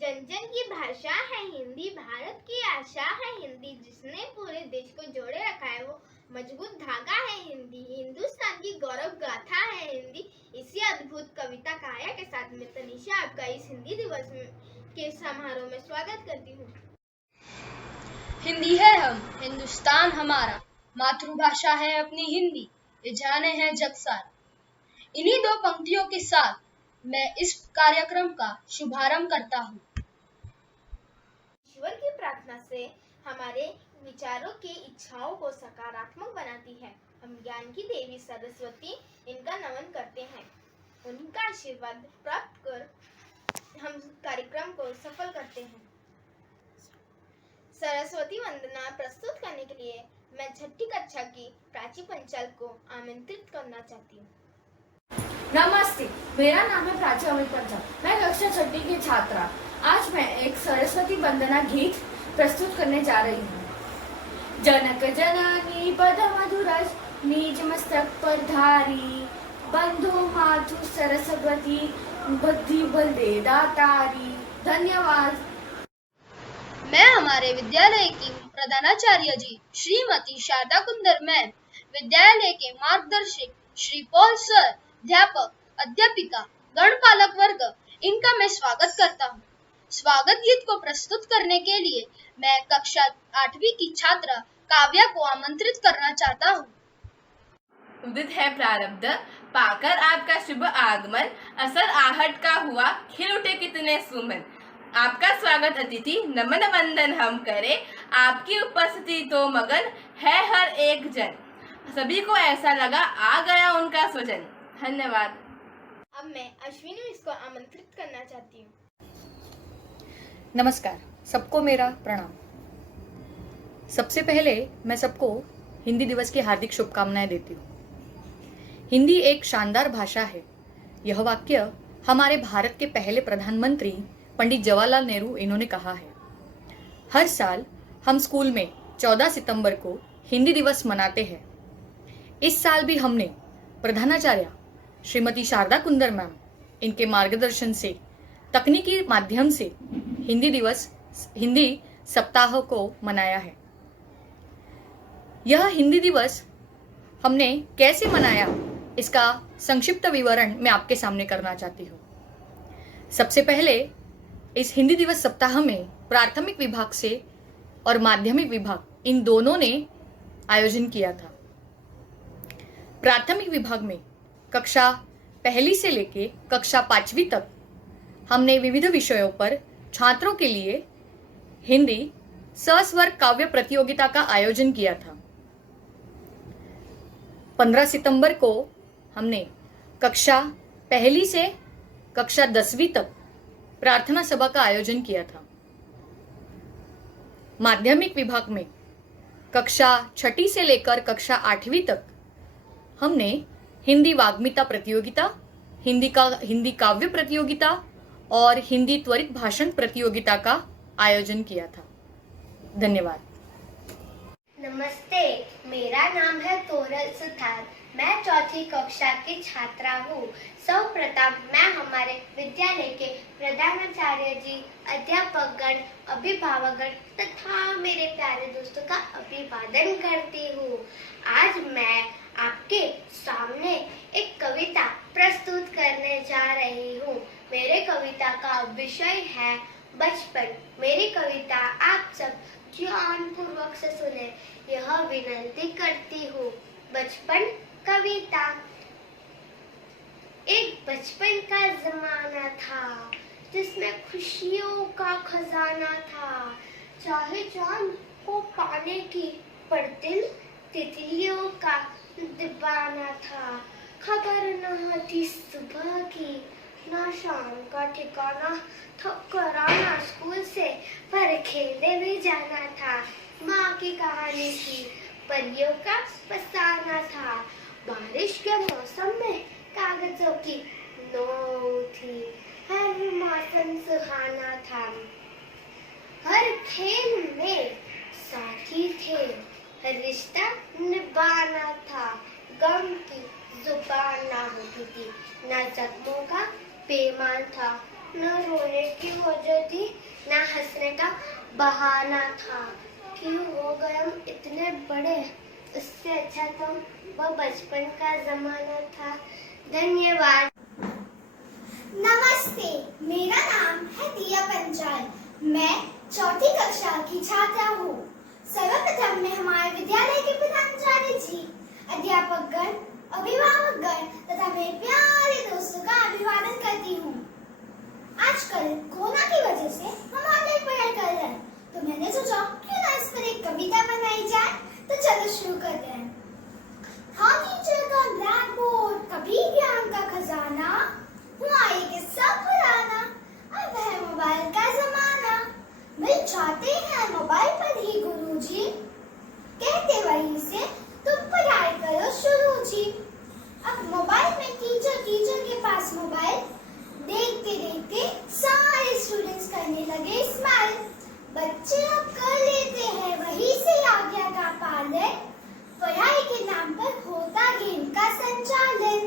जन जन की भाषा है हिंदी, भारत की आशा है हिंदी, जिसने पूरे देश को जोड़े रखा है वो मजबूत धागा है हिंदी, हिंदुस्तान की गौरव गाथा है हिंदी। इसी अद्भुत कविता काया के साथ मैं तनिषा आपका इस हिंदी दिवस के समारोह में स्वागत करती हूँ। हिंदी है हम, हिंदुस्तान हमारा, मातृभाषा है अपनी हिंदी, ये जाने हैं जग सारा। इन्हीं दो पंक्तियों के साथ मैं इस कार्यक्रम का शुभारंभ करता हूँ। ईश्वर की प्रार्थना से हमारे विचारों की इच्छाओं को सकारात्मक बनाती है। हम ज्ञान की देवी सरस्वती इनका नमन करते हैं। उनका आशीर्वाद प्राप्त कर हम कार्यक्रम को सफल करते हैं। सरस्वती वंदना प्रस्तुत करने के लिए मैं छठी कक्षा की प्राची पंचाल को आमंत्रित करना चाहती हूँ। नमस्ते, मेरा नाम है प्राची अमित पंचाल। मैं कक्षा छठी की छात्रा। आज मैं एक सरस्वती वंदना गीत प्रस्तुत करने जा रही हूँ। जनक जननी पद मधुरज निज मस्तक पर धारी, बंधु मातु सरस्वती बुद्धि बल दे दातारी। धन्यवाद। मैं हमारे विद्यालय की प्रधानाचार्य जी श्रीमती शारदा कुंदर मैम, विद्यालय के मार्गदर्शक श्री पॉल सर, अध्यापक अध्यापिका गणपालक वर्ग, इनका मैं स्वागत करता हूँ। स्वागत गीत को प्रस्तुत करने के लिए मैं कक्षा 8वीं की छात्रा काव्या को आमंत्रित करना चाहता हूँ। उदित है प्रारब्ध पाकर आपका शुभ आगमन, असर आहट का हुआ खिल उठे कितने सुमन। आपका स्वागत अतिथि नमन वंदन हम करें, आपकी उपस्थिति तो मगन है हर एक जन। सभी को ऐसा लगा आ गया उनका स्वजन। धन्यवाद। अब मैं अश्विनी इसको आमंत्रित करना चाहती हूँ। नमस्कार, सबको मेरा प्रणाम। सबसे पहले मैं सबको हिंदी दिवस की हार्दिक शुभकामनाएं देती हूँ। हिंदी एक शानदार भाषा है। यह वाक्य हमारे भारत के पहले प्रधानमंत्री पंडित जवाहरलाल नेहरू इन्होंने कहा है। हर साल हम स्कूल में 14 सितंबर को हिंदी दिवस मनाते हैं। इस साल भी हमने प्रधानाचार्य श्रीमती शारदा कुंदर मैम इनके मार्गदर्शन से तकनीकी माध्यम से हिंदी सप्ताह को मनाया है। यह हिंदी दिवस हमने कैसे मनाया, इसका संक्षिप्त विवरण मैं आपके सामने करना चाहती हूँ। सबसे पहले इस हिंदी दिवस सप्ताह में प्राथमिक विभाग से और माध्यमिक विभाग इन दोनों ने आयोजन किया था। प्राथमिक विभाग में कक्षा 1 से लेके कक्षा 5वीं तक हमने विविध विषयों पर छात्रों के लिए हिंदी सस्वर काव्य प्रतियोगिता का आयोजन किया था। 15 सितंबर को हमने कक्षा 1 से कक्षा 10वीं तक प्रार्थना सभा का आयोजन किया था। माध्यमिक विभाग में कक्षा 6 से लेकर कक्षा 8वीं तक हमने हिंदी वाग्मिता प्रतियोगिता, हिंदी काव्य प्रतियोगिता और हिंदी त्वरित भाषण प्रतियोगिता का आयोजन किया था। धन्यवाद। नमस्ते, मेरा नाम है तोरल सुथार। मैं 4ठी कक्षा की छात्रा हूँ। सर्वप्रथम मैं हमारे विद्यालय के प्रधानाचार्य जी, अध्यापकगण, अभिभावकगण तथा मेरे प्यारे दोस्तों का अभिवादन करती हूँ। आज मैं आपके सामने एक कविता प्रस्तुत करने जा रही हूँ। मेरे कविता का विषय है बचपन। मेरी कविता आप सब ध्यानपूर्वक से सुने, यह विनती करती हूँ। बचपन कविता। एक बचपन का जमाना था जिसमें खुशियों का खजाना था। चाहे चांद को पाने की पर दिल तितलियों का दीवाना था। खबर न थी सुबह की ना शाम का ठिकाना, थक कर आना स्कूल से पर खेलने भी जाना था। माँ की कहानी थी परियों का फसाना था। बारिश के मौसम में कागजों की नौ थी। हर मौसम सुहाना था। हर खेल में साथी थे, हर रिश्ता निभाना था। गम की जुबान ना होती थी, ना जख्मों का पैमान था। न रोने की वजह थी, न हंसने का बहाना था। क्यों हो गए हम इतने बड़े? उससे अच्छा तो वह बचपन का जमाना था। धन्यवाद। नमस्ते, मेरा नाम है दिया पंचाल। मैं चौथी कक्षा की छात्रा हूँ। सर्वप्रथम मैं हमारे विद्यालय के प्रधानाचार्य जी, अध्यापकगण, अभिभावकगण तथा मेरे प्यारे दोस्तों का अभिवादन करती हूँ। आजकल कोरोना की वजह से हम ऑनलाइन पढ़ाई कर रहे हैं, तो मैंने सोचा क्यों ना इस पर एक कविता बनाई जाए। तो चलो शुरू करते हैं। हाँ टीचर का ब्लैक बोर्ड, कभी ज्ञान का खजाना, हुआ ये किस्सा पुराना, अब है मोबाइल का जमाना। मिल जाते हैं मोबाइल पर ही गुरुजी, कहते वही से तुम पढ़ाई करो शुरू जी। अब मोबाइल में टीचर के पास मोबाइल, देखते देखते सारे स्टूडेंट्स करने लगे स्माइल। बच्चे अब कर लेते हैं वही से आज्ञा का पालन, पढ़ाई के नाम पर होता गेम का संचालन।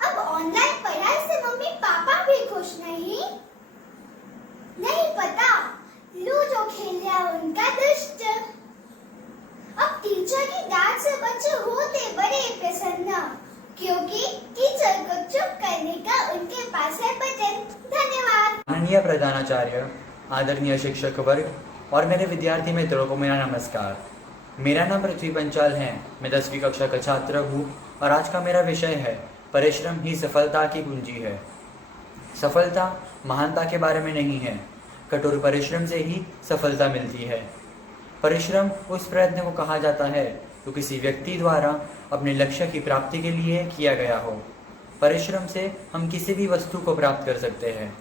अब ऑनलाइन पढ़ाई से मम्मी पापा भी खुश नहीं पता लूडो खेल लिया उनका दुष्ट। अब टीचर की डांट से बच्चे होते बड़े प्रसन्न, क्योंकि टीचर को चुप करने का उनके पास है बटन। धन्यवाद। माननीय प्रधानाचार्य, आदरणीय शिक्षक वर्ग और मेरे विद्यार्थी मित्रों को मेरा नमस्कार। मेरा नाम पृथ्वी पंचाल है। मैं 10वीं कक्षा का छात्र हूँ और आज का मेरा विषय है परिश्रम ही सफलता की कुंजी है। सफलता महानता के बारे में नहीं है, कठोर परिश्रम से ही सफलता मिलती है। परिश्रम उस प्रयत्न को कहा जाता है जो किसी व्यक्ति द्वारा अपने लक्ष्य की प्राप्ति के लिए किया गया हो। परिश्रम से हम किसी भी वस्तु को प्राप्त कर सकते हैं।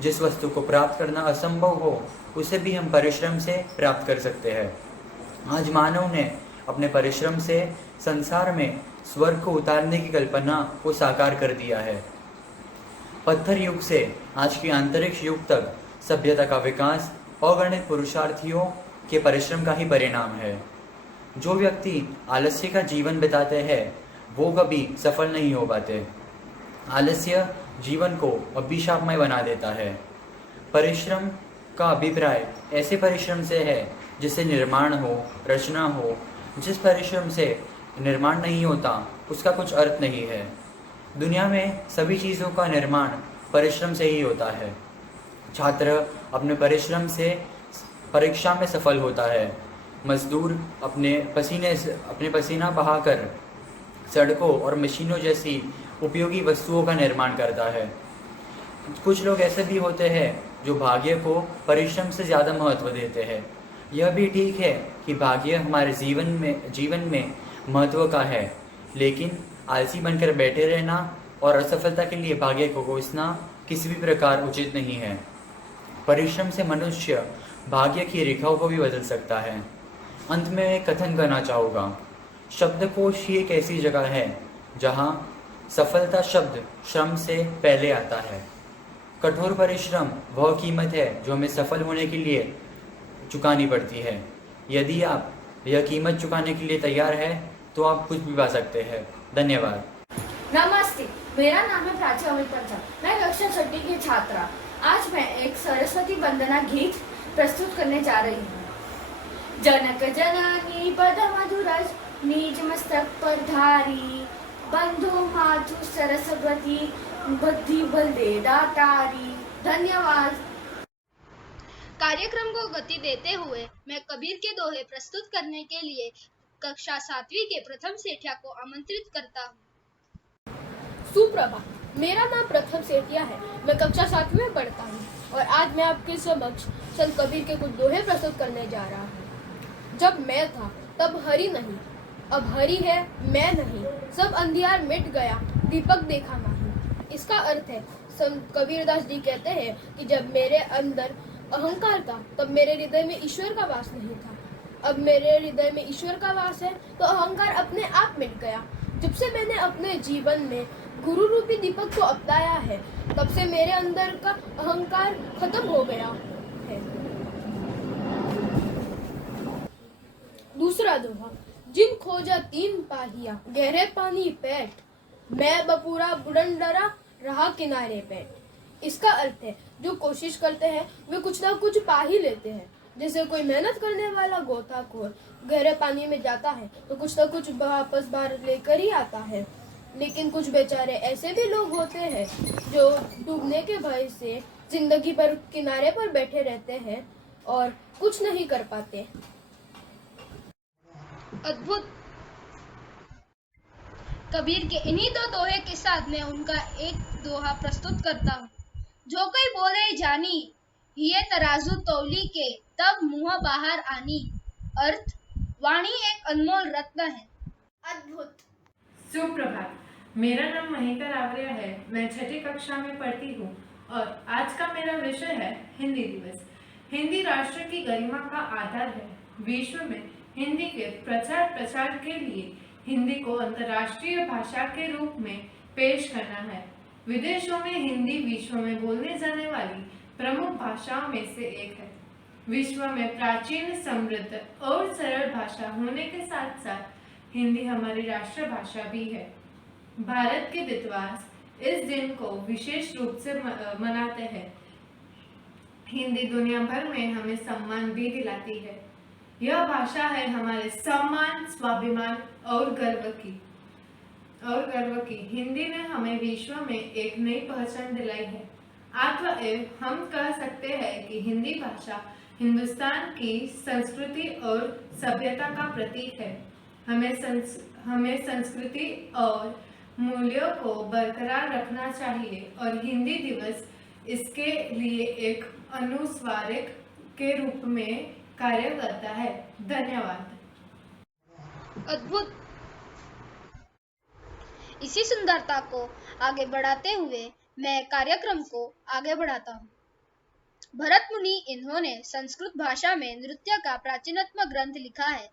जिस वस्तु को प्राप्त करना असंभव हो उसे भी हम परिश्रम से प्राप्त कर सकते हैं। आज मानव ने अपने परिश्रम से संसार में स्वर्ग को उतारने की कल्पना को साकार कर दिया है। पत्थर युग से आज के अंतरिक्ष युग तक सभ्यता का विकास अगणित पुरुषार्थियों के परिश्रम का ही परिणाम है। जो व्यक्ति आलस्य का जीवन बिताते हैं वो कभी सफल नहीं हो पाते। आलस्य जीवन को अभिशापमय बना देता है। परिश्रम का अभिप्राय ऐसे परिश्रम से है जिससे निर्माण हो, रचना हो। जिस परिश्रम से निर्माण नहीं होता उसका कुछ अर्थ नहीं है। दुनिया में सभी चीज़ों का निर्माण परिश्रम से ही होता है। छात्र अपने परिश्रम से परीक्षा में सफल होता है। मजदूर अपने पसीना बहाकर सड़कों और मशीनों जैसी उपयोगी वस्तुओं का निर्माण करता है। कुछ लोग ऐसे भी होते हैं जो भाग्य को परिश्रम से ज़्यादा महत्व देते हैं। यह भी ठीक है कि भाग्य हमारे जीवन में महत्व का है, लेकिन आलसी बनकर बैठे रहना और असफलता के लिए भाग्य को कोसना किसी भी प्रकार उचित नहीं है। परिश्रम से मनुष्य भाग्य की रेखाओं को भी बदल सकता है। अंत में मैं कथन करना चाहूँगा, शब्दकोश ही एक ऐसी जगह है जहाँ सफलता शब्द श्रम से पहले आता है। कठोर परिश्रम वह कीमत है जो हमें सफल होने के लिए चुकानी पड़ती है। यदि आप यह कीमत चुकाने के लिए तैयार है तो आप कुछ भी पा सकते हैं। धन्यवाद। नमस्ते, मेरा नाम है प्राची अमित पंचाल। मैं कक्षा 6 की छात्रा। आज मैं एक सरस्वती वंदना गीत प्रस्तुत करने जा रही हूँ। जनक जननी पद मधुरज निज मस्तक पर धारी, बंधु मातु सरस्वती बुद्धि बल दे दातारी। धन्यवाद। कार्यक्रम को गति देते हुए मैं कबीर के दोहे प्रस्तुत करने के लिए कक्षा 7वीं के प्रथम सेठिया को आमंत्रित करता हूँ। सुप्रभात, मेरा नाम प्रथम सेठिया है। मैं कक्षा 7वीं में पढ़ता हूँ और आज मैं आपके समक्ष संत कबीर के कुछ दोहे प्रस्तुत करने जा रहा हूँ। जब मैं था तब हरि नहीं, अब हरि है मैं नहीं, सब अंधियार मिट गया दीपक देखा नहीं। इसका अर्थ है, संत कबीरदास जी कहते हैं कि जब मेरे अंदर अहंकार था तब मेरे हृदय में ईश्वर का वास नहीं था। अब मेरे हृदय में ईश्वर का वास है तो अहंकार अपने आप मिट गया। जब से मैंने अपने जीवन में गुरु रूपी दीपक को अपनाया है तब से मेरे अंदर का अहंकार खत्म हो गया है। दूसरा दोहा, जिन खोजा 3 पाहिया गहरे पानी पैठ, मैं बपूरा बुड़न डरा रहा किनारे बैठ। इसका अर्थ है जो कोशिश करते हैं वे कुछ ना कुछ पा ही लेते हैं। जैसे कोई मेहनत करने वाला गोताखोर गहरे पानी में जाता है तो कुछ ना कुछ वापस बाहर लेकर ही आता है। लेकिन कुछ बेचारे ऐसे भी लोग होते हैं जो डूबने के भय से जिंदगी भर किनारे पर बैठे रहते हैं और कुछ नहीं कर पाते। अद्भुत। कबीर के इन्हीं दो दोहे के साथ मैं उनका एक दोहा प्रस्तुत करता हूँ। जो कोई बोले जानी, ये तराजू तौली के तब मुंह बाहर आनी। अर्थ, वाणी एक अनमोल रत्न है। अद्भुत। सुप्रभात। मेरा नाम महिका रावरिया है। मैं छठी कक्षा में पढ़ती हूँ और आज का मेरा विषय है हिंदी दिवस। हिंदी राष्ट्र की गरिमा का आधार है। विश्व में हिंदी के प्रचार के लिए हिंदी को अंतर्राष्ट्रीय भाषा के रूप में पेश करना है। विदेशों में हिंदी विश्व में बोलने जाने वाली प्रमुख भाषाओं में से एक है। विश्व में प्राचीन, समृद्ध और सरल भाषा होने के साथ साथ हिंदी हमारी राष्ट्रभाषा भी है। भारत के विद्वान इस दिन को विशेष रूप से मनाते हैं। हिंदी दुनिया भर में हमें सम्मान भी दिलाती है। यह भाषा है हमारे सम्मान, स्वाभिमान और गर्व की। हिंदी ने हमें विश्व में एक नई पहचान दिलाई है। अतएव हम कह सकते हैं कि हिंदी भाषा हिंदुस्तान की संस्कृति और सभ्यता का प्रतीक है। हमें संस्कृति और मूल्यों को बरकरार रखना चाहिए और हिंदी दिवस इसके लिए एक अनुस्मारक के रूप में कार्य करता है। धन्यवाद। अद्भुत। इसी सुंदरता को आगे बढ़ाते हुए मैं कार्यक्रम को आगे बढ़ाता हूँ। भरत मुनि इन्होंने संस्कृत भाषा में नृत्य का प्राचीनतम ग्रंथ लिखा है।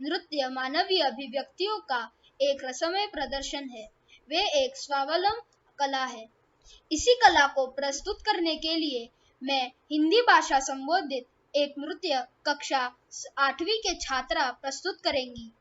नृत्य मानवीय अभिव्यक्तियों का एक रसमय प्रदर्शन है। वे एक स्वावलंबन कला है। इसी कला को प्रस्तुत करने के लिए मैं हिंदी भाषा संबोधित एक नृत्य कक्षा 8वीं के छात्रा प्रस्तुत करेंगी।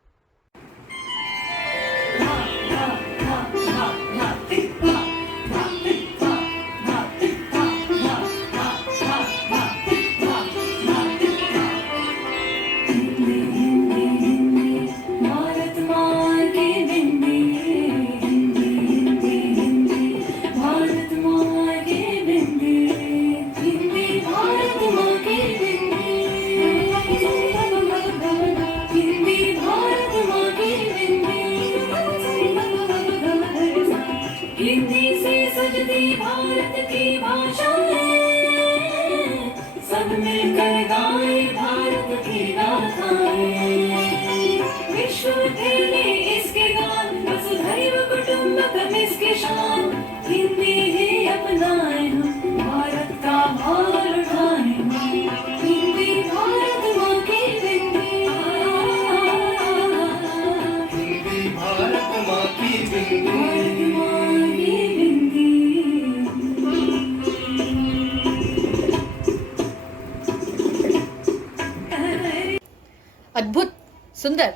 अद्भुत, सुंदर।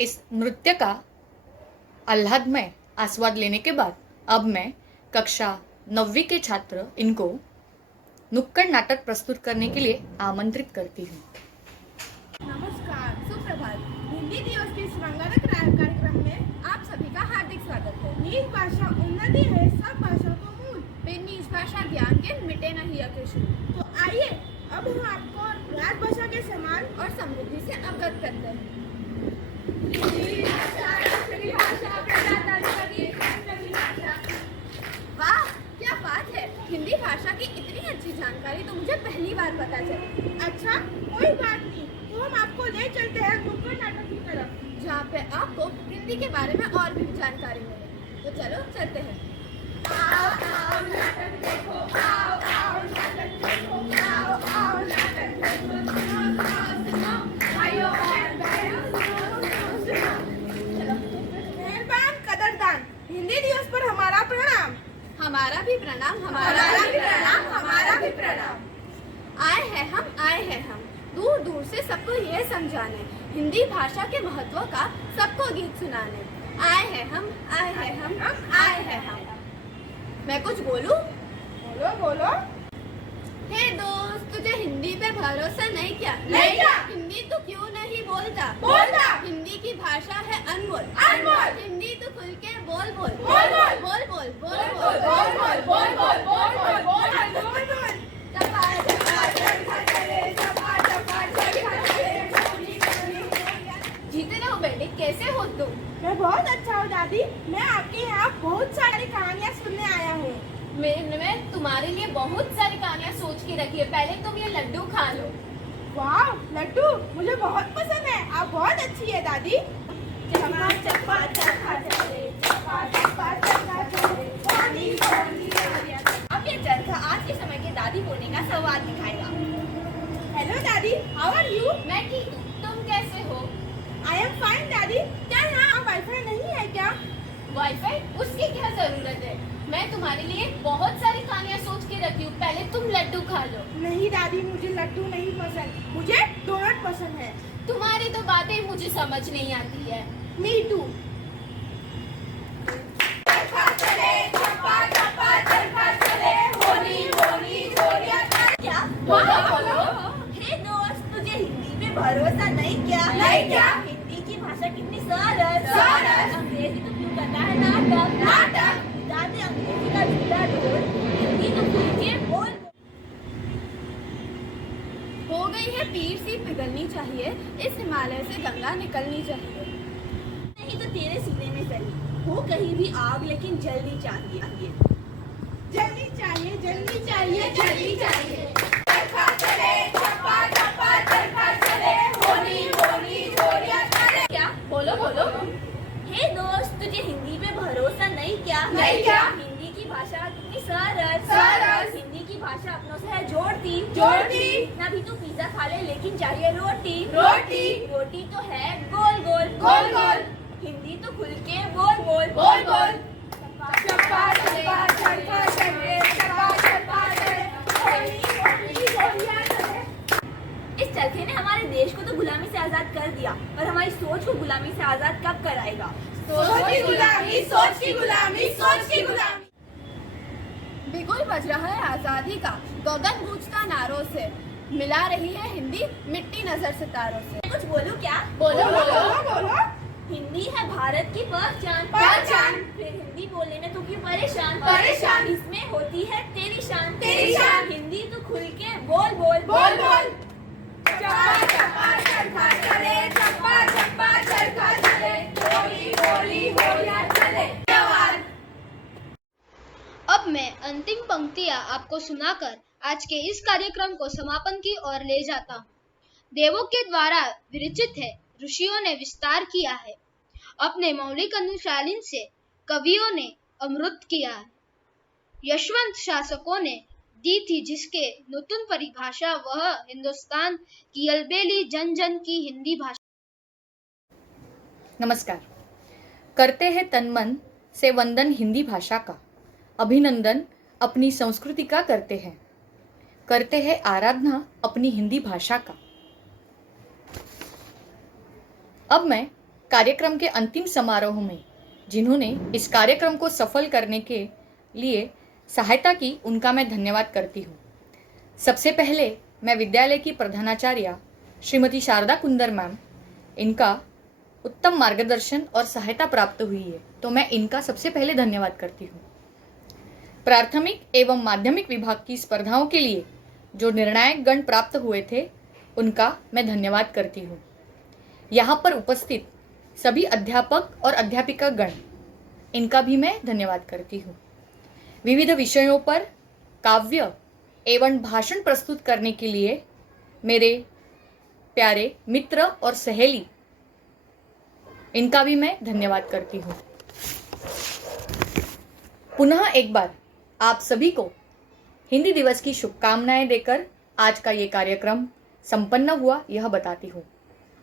इस नृत्य का आह्लादमय आस्वाद लेने के बाद अब मैं कक्षा 9वीं के छात्र इनको नुक्कड़ नाटक प्रस्तुत करने के लिए आमंत्रित करती हूँ। नमस्कार, सुप्रभात। हिंदी दिवस के इस रंगारंग कार्यक्रम में आप सभी का हार्दिक स्वागत है। निज भाषा उन्नति है, सब भाषा को मूल। बिन निज भाषा ज्ञान के मिटे नहीं अकेशु। तो आइए अब हम आपको राजभाषा के समान और समृद्धि से अवगत करते हैं। वाह, क्या बात है। हिंदी भाषा की इतनी अच्छी जानकारी तो मुझे पहली बार पता चली। अच्छा, कोई बात नहीं, तो हम आपको ले चलते हैं नुक्कड़ नाटक की तरफ, जहाँ पे आपको हिंदी के बारे में और भी जानकारी मिले। तो चलो चलते हैं। आओ आओ नाटक देखो, आओ आओ नाटक देखो, आओ आओ नाटक देखो, सुनो भाइयों और बहनों, सुनो। चलो, मेहरबान कदरदान, हिंदी दिवस पर हमारा प्रणाम। हमारा भी प्रणाम, हमारा भी प्रणाम, हमारा भी प्रणाम। आए हैं हम दूर दूर से सबको ये समझाने, हिंदी भाषा के महत्व का सबको गीत सुनाने। आए हैं हम। मैं कुछ बोलूं? बोलो बोलो। हे दोस्त, तुझे हिंदी पे भरोसा नहीं क्या? नहीं क्या? हिंदी तो क्यों नहीं बोलता? बोलता। हिंदी की भाषा है अनमोल। अनमोल। हिंदी तो खुल के बोल बोल। बोल बोल। बोल बोल। बोल बोल बोल बोल बोल बोल बोल बोल बोल बोल बोल। चपा चपा चरखा चले, चपा चपा चरखा चले, बोली बोली। जीते रहो बेटे, कैसे हो तुम? मैं बहुत अच्छा हूँ दादी। मैं आपके यहाँ बहुत सारी कहानियाँ सुनने आया हूँ। मैं तुम्हारे लिए बहुत सारी कहानियाँ सोच के रखी है, पहले तुम ये लड्डू खा लो। वाह, लड्डू मुझे बहुत पसंद है। आप बहुत अच्छी है दादी। चपा चपा चरखा चले, चपा चपा चरखा चले, बोली बोली। अब ये चरखा आज के समय के दादी बोलने का संवाद दिखाएगा। हेलो दादी, हाउ आर यू? मैं ठीक हूँ, तुम कैसे हो? आई एम फाइन दादी। क्या यहाँ वाईफाई नहीं है क्या? वाईफाई? उसकी क्या जरूरत है? मैं तुम्हारे लिए बहुत सारी कहानियाँ सोच के रखी हूँ, पहले तुम लड्डू खा लो। नहीं दादी, मुझे लड्डू नहीं पसंद, मुझे डोनट पसंद है। तुम्हारी तो बातें मुझे समझ नहीं आती है। Me too. चरखा चले, चपा चपा चरखा चले, बोली बोली बोलिया। क्या? बोलो बोलो। हे दोस्त, तुझे हिंदी पे भरोसा नहीं क्या? नहीं क्या? हिंदी की भाषा कितनी सरल। सरल। अंग्रेजी तो क्यों करता है नाटक? नाटक। जाते अंग्रेजी का झूठा ढोल, हिंदी तो खुल के बोल। हो गई है पीर सी पिघलनी चाहिए, इस हिमालय से गंगा निकलनी चाहिए। नहीं तो तेरे सीने में सही हो कहीं भी आग, लेकिन जल्दी चाहिए। जल्दी चाहिए, जल्दी चाहिए, जल्दी चाहिए। चरखा चले, चपा चपा चरखा चले, बोली बोली बोलिया चले। क्या? बोलो बोलो। हे दोस्त, तुझे हिंदी पे भरोसा नहीं क्या? नहीं क्या? हिंदी की भाषा कितनी सरल। सरल। हिंदी की भाषा अपनों से है जोड़ती। जोड़ती। ना भी तू पिज्जा खा ले, लेकिन चाहिए रोटी। रोटी। रोटी तो है गोल गोल। गोल गोल। हिंदी तो खुल के बोल बोल। बोल बोल। चपा चपा चरखा चले, चपा चपा चले, बोली बोली बोलिया चले। इस चरखे ने हमारे देश को तो गुलामी से आजाद कर दिया, और हमारी सोच को गुलामी से आजाद कब कराएगा? सोच की गुलामी, सोच की गुलामी, सोच की गुलामी। बिगुल बज रहा है आजादी का, गगन गूंजता नारों से, मिला रही है हिंदी मिट्टी नजर सितारों से। कुछ बोलूं क्या? बोलो बोलो बोलो। हिंदी है भारत की पहचान। पहचान। फिर हिंदी बोलने में तू क्यों परेशान? परेशान। इसमें होती है तेरी शान। तेरी शान। हिंदी तो खुल के बोल बोल। बोल बोल। चपा चपा चरखा चले, चपा चपा चरखा चले, बोली बोली बोलिया चले। जवान। अब मैं अंतिम पंक्तियां आपको सुनाकर आज के इस कार्यक्रम को समापन की ओर ले जाता हूँ। देवों के द्वारा विरचित है, ऋषियों ने विस्तार किया है, अपने मौलिक अनुशालन से कवियों ने अमृत किया है, यशवंत शासकों ने दी थी जिसके नूतन परिभाषा, वह हिंदुस्तान की अलबेली जन जन की हिंदी भाषा। नमस्कार। करते हैं तन मन से वंदन हिंदी भाषा का, अभिनंदन अपनी संस्कृति का करते हैं, करते हैं आराधना अपनी हिंदी भाषा का। अब मैं कार्यक्रम के अंतिम समारोह में जिन्होंने इस कार्यक्रम को सफल करने के लिए सहायता की, उनका मैं धन्यवाद करती हूँ। सबसे पहले मैं विद्यालय की प्रधानाचार्य श्रीमती शारदा कुंदर मैम, इनका उत्तम मार्गदर्शन और सहायता प्राप्त हुई है, तो मैं इनका सबसे पहले धन्यवाद करती हूँ। प्राथमिक एवं माध्यमिक विभाग की स्पर्धाओं के लिए जो निर्णायक गण प्राप्त हुए थे, उनका मैं धन्यवाद करती हूँ। यहाँ पर उपस्थित सभी अध्यापक और अध्यापिका गण, इनका भी मैं धन्यवाद करती हूँ। विविध विषयों पर काव्य एवं भाषण प्रस्तुत करने के लिए मेरे प्यारे मित्र और सहेली, इनका भी मैं धन्यवाद करती हूँ। पुनः एक बार आप सभी को हिंदी दिवस की शुभकामनाएं देकर आज का ये कार्यक्रम संपन्न हुआ, यह बताती हूँ।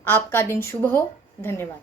आपका दिन शुभ हो। धन्यवाद।